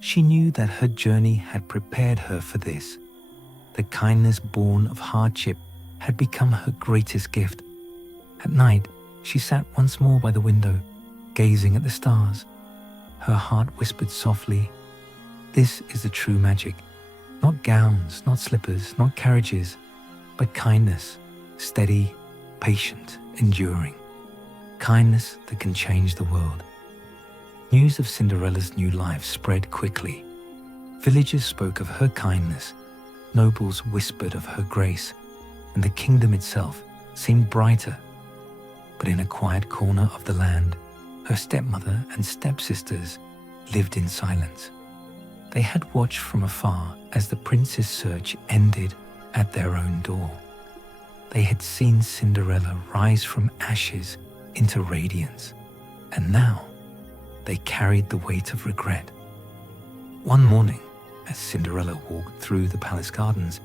She knew that her journey had prepared her for this. The kindness born of hardship had become her greatest gift. At night, she sat once more by the window, gazing at the stars. Her heart whispered softly, "This is the true magic. Not gowns, not slippers, not carriages, but kindness, steady, patient, enduring. Kindness that can change the world." News of Cinderella's new life spread quickly. Villagers spoke of her kindness, nobles whispered of her grace, and the kingdom itself seemed brighter. But in a quiet corner of the land, her stepmother and stepsisters lived in silence. They had watched from afar as the prince's search ended at their own door. They had seen Cinderella rise from ashes into radiance, and now they carried the weight of regret. One morning, as Cinderella walked through the palace gardens,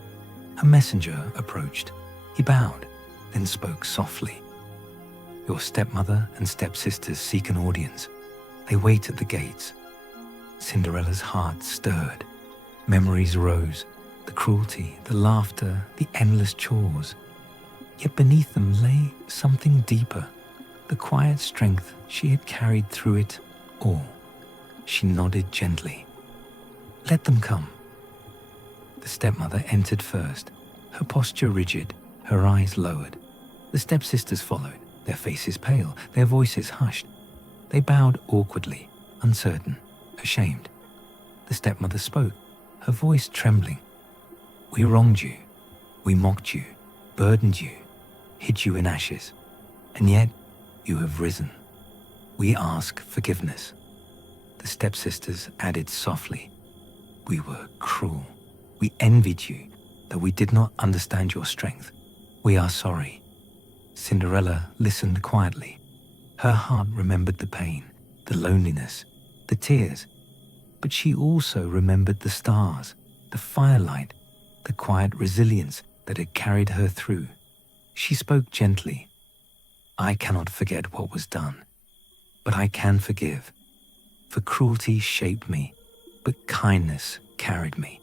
a messenger approached. He bowed, then spoke softly. "Your stepmother and stepsisters seek an audience. They wait at the gates." Cinderella's heart stirred. Memories rose. the cruelty, the laughter, the endless chores. Yet beneath them lay something deeper, the quiet strength she had carried through it all. She nodded gently. "Let them come." The stepmother entered first, her posture rigid, her eyes lowered. The stepsisters followed, their faces pale, their voices hushed. They bowed awkwardly, uncertain, ashamed. The stepmother spoke, her voice trembling. "We wronged you. We mocked you, burdened you, hid you in ashes. And yet you have risen. We ask forgiveness." The stepsisters added softly, "We were cruel. We envied you, though we did not understand your strength. We are sorry." Cinderella listened quietly. Her heart remembered the pain, the loneliness, the tears. But she also remembered the stars, the firelight, the quiet resilience that had carried her through. She spoke gently. "I cannot forget what was done, but I can forgive. For cruelty shaped me, but kindness carried me.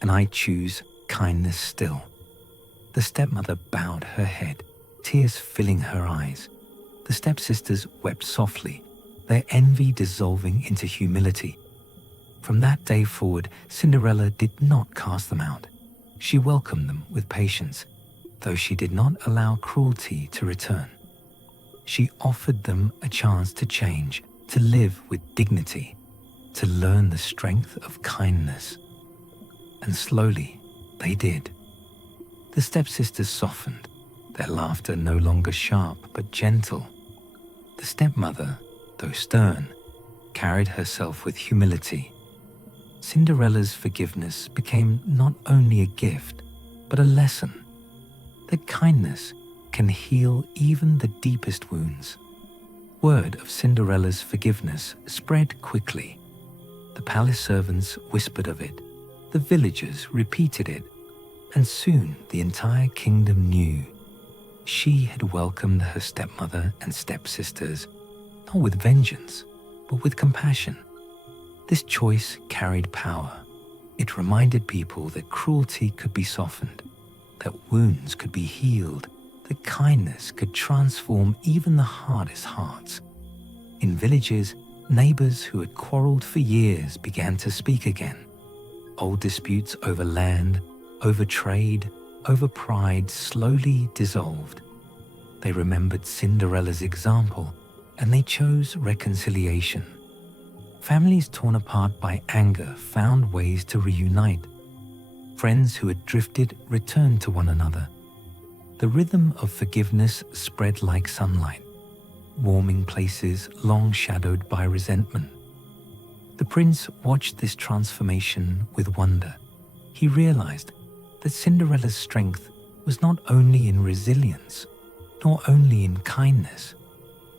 And I choose kindness still." The stepmother bowed her head, tears filling her eyes. The stepsisters wept softly, their envy dissolving into humility. From that day forward, Cinderella did not cast them out. She welcomed them with patience, though she did not allow cruelty to return. She offered them a chance to change, to live with dignity, to learn the strength of kindness. And slowly, they did. The stepsisters softened, their laughter no longer sharp but gentle. The stepmother, though stern, carried herself with humility. Cinderella's forgiveness became not only a gift, but a lesson that kindness can heal even the deepest wounds. Word of Cinderella's forgiveness spread quickly. The palace servants whispered of it, the villagers repeated it, and soon the entire kingdom knew. She had welcomed her stepmother and stepsisters, not with vengeance, but with compassion. This choice carried power. It reminded people that cruelty could be softened, that wounds could be healed, that kindness could transform even the hardest hearts. In villages, neighbors who had quarreled for years began to speak again. Old disputes over land, over trade, over pride slowly dissolved. They remembered Cinderella's example, and they chose reconciliation. Families torn apart by anger found ways to reunite. Friends who had drifted returned to one another. The rhythm of forgiveness spread like sunlight, warming places long shadowed by resentment. The prince watched this transformation with wonder. He realized that Cinderella's strength was not only in resilience, nor only in kindness,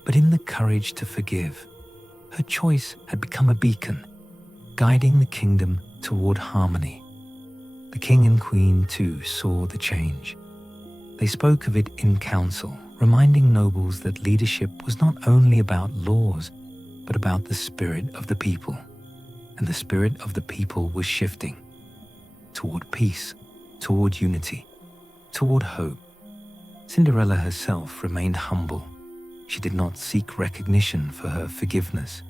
but in the courage to forgive. Her choice had become a beacon, guiding the kingdom toward harmony. The king and queen, too, saw the change. They spoke of it in council, reminding nobles that leadership was not only about laws, but about the spirit of the people. And the spirit of the people was shifting toward peace, toward unity, toward hope. Cinderella herself remained humble. She did not seek recognition for her forgiveness.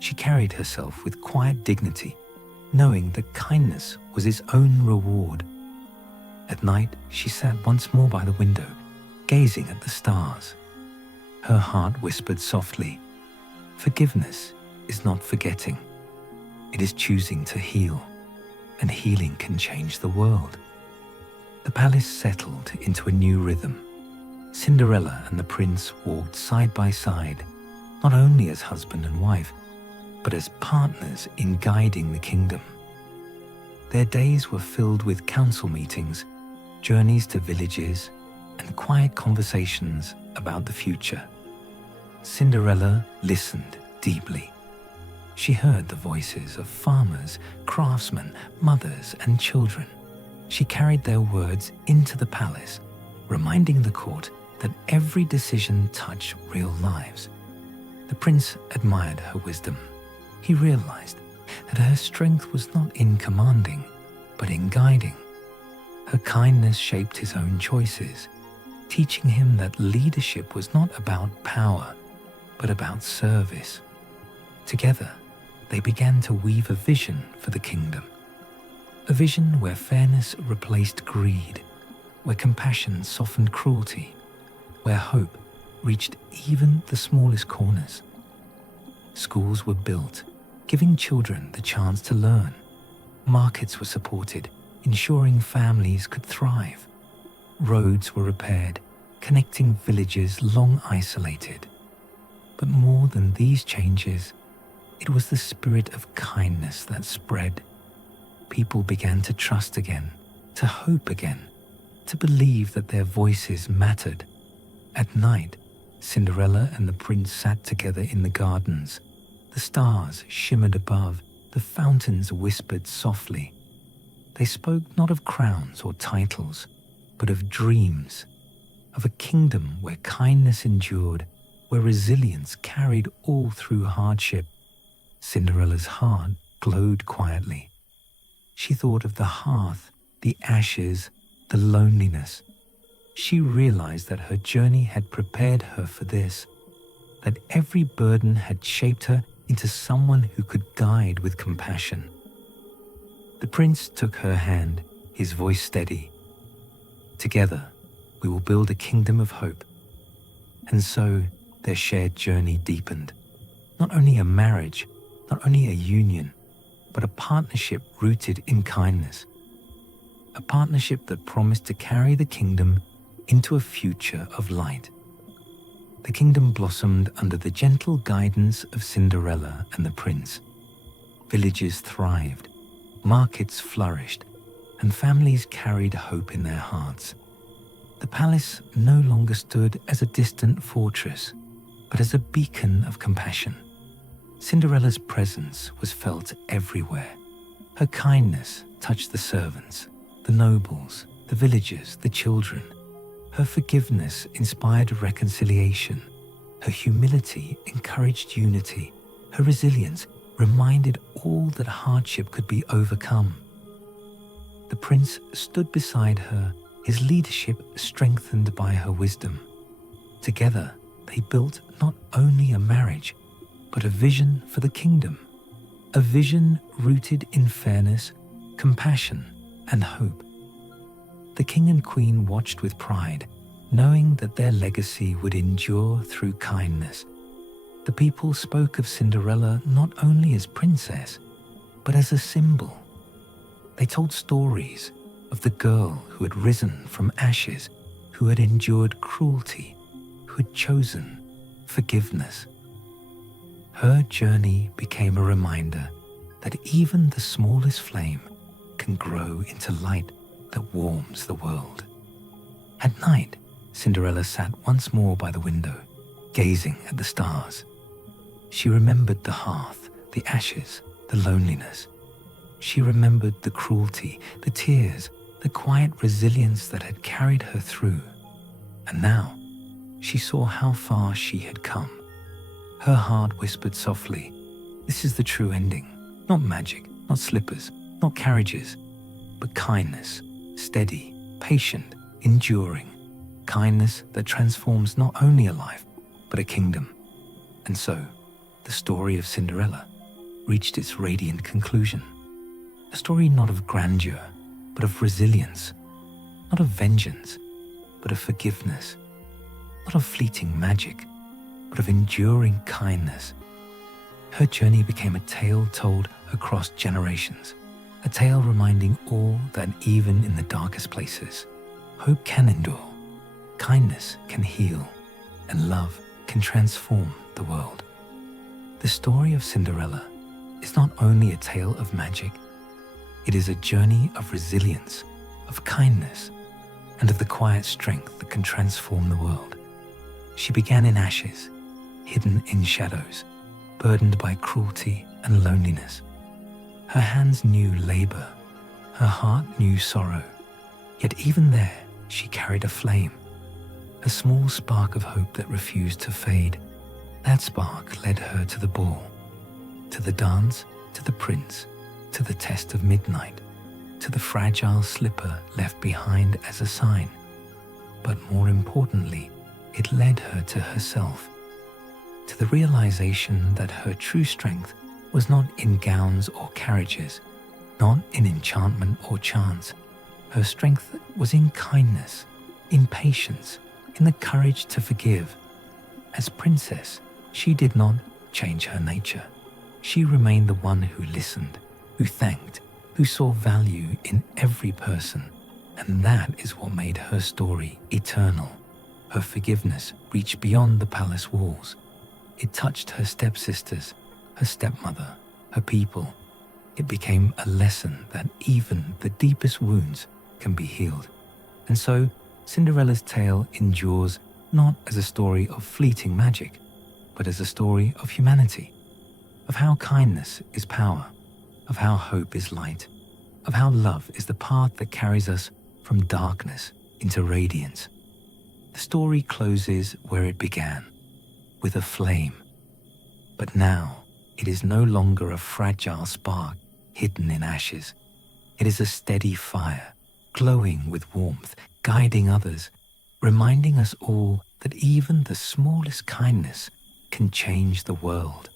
She carried herself with quiet dignity, knowing that kindness was its own reward. At night, she sat once more by the window, gazing at the stars. Her heart whispered softly, "Forgiveness is not forgetting. It is choosing to heal, and healing can change the world." The palace settled into a new rhythm. Cinderella and the prince walked side by side, not only as husband and wife, but as partners in guiding the kingdom. Their days were filled with council meetings, journeys to villages, and quiet conversations about the future. Cinderella listened deeply. She heard the voices of farmers, craftsmen, mothers, and children. She carried their words into the palace, reminding the court that every decision touched real lives. The prince admired her wisdom. He realized that her strength was not in commanding, but in guiding. Her kindness shaped his own choices, teaching him that leadership was not about power, but about service. Together, they began to weave a vision for the kingdom. A vision where fairness replaced greed, where compassion softened cruelty, where hope reached even the smallest corners. Schools were built, giving children the chance to learn. Markets were supported, ensuring families could thrive. Roads were repaired, connecting villages long isolated. But more than these changes, it was the spirit of kindness that spread. People began to trust again, to hope again, to believe that their voices mattered. At night, Cinderella and the prince sat together in the gardens. The stars shimmered above, the fountains whispered softly. They spoke not of crowns or titles, but of dreams, of a kingdom where kindness endured, where resilience carried all through hardship. Cinderella's heart glowed quietly. She thought of the hearth, the ashes, the loneliness. She realized that her journey had prepared her for this, that every burden had shaped her into someone who could guide with compassion. The prince took her hand, his voice steady. Together, we will build a kingdom of hope. And so, their shared journey deepened. Not only a marriage, not only a union, but a partnership rooted in kindness. A partnership that promised to carry the kingdom into a future of light. The kingdom blossomed under the gentle guidance of Cinderella and the prince. Villages thrived, markets flourished, and families carried hope in their hearts. The palace no longer stood as a distant fortress, but as a beacon of compassion. Cinderella's presence was felt everywhere. Her kindness touched the servants, the nobles, the villagers, the children. Her forgiveness inspired reconciliation. Her humility encouraged unity. Her resilience reminded all that hardship could be overcome. The prince stood beside her, his leadership strengthened by her wisdom. Together, they built not only a marriage, but a vision for the kingdom. A vision rooted in fairness, compassion, and hope. The king and queen watched with pride, knowing that their legacy would endure through kindness. The people spoke of Cinderella not only as princess, but as a symbol. They told stories of the girl who had risen from ashes, who had endured cruelty, who had chosen forgiveness. Her journey became a reminder that even the smallest flame can grow into light that warms the world. At night, Cinderella sat once more by the window, gazing at the stars. She remembered the hearth, the ashes, the loneliness. She remembered the cruelty, the tears, the quiet resilience that had carried her through. And now, she saw how far she had come. Her heart whispered softly, "This is the true ending. Not magic, not slippers, not carriages, but kindness, steady, patient, enduring. Kindness that transforms not only a life, but a kingdom." And so, the story of Cinderella reached its radiant conclusion. A story not of grandeur, but of resilience. Not of vengeance, but of forgiveness. Not of fleeting magic, but of enduring kindness. Her journey became a tale told across generations. A tale reminding all that even in the darkest places, hope can endure, kindness can heal, and love can transform the world. The story of Cinderella is not only a tale of magic, it is a journey of resilience, of kindness, and of the quiet strength that can transform the world. She began in ashes, hidden in shadows, burdened by cruelty and loneliness. Her hands knew labor, her heart knew sorrow, yet even there she carried a flame, a small spark of hope that refused to fade. That spark led her to the ball, to the dance, to the prince, to the test of midnight. to the fragile slipper left behind as a sign. But more importantly, it led her to herself, to the realization that her true strength was not in gowns or carriages, not in enchantment or chance. Her strength was in kindness, in patience, in the courage to forgive. As princess, she did not change her nature. She remained the one who listened, who thanked, who saw value in every person. And that is what made her story eternal. Her forgiveness reached beyond the palace walls. It touched her stepsisters, her stepmother, her people. It became a lesson that even the deepest wounds can be healed. And so, Cinderella's tale endures not as a story of fleeting magic, but as a story of humanity, of how kindness is power, of how hope is light, of how love is the path that carries us from darkness into radiance. The story closes where it began, with a flame. But now, it is no longer a fragile spark hidden in ashes. It is a steady fire, glowing with warmth, guiding others, reminding us all that even the smallest kindness can change the world.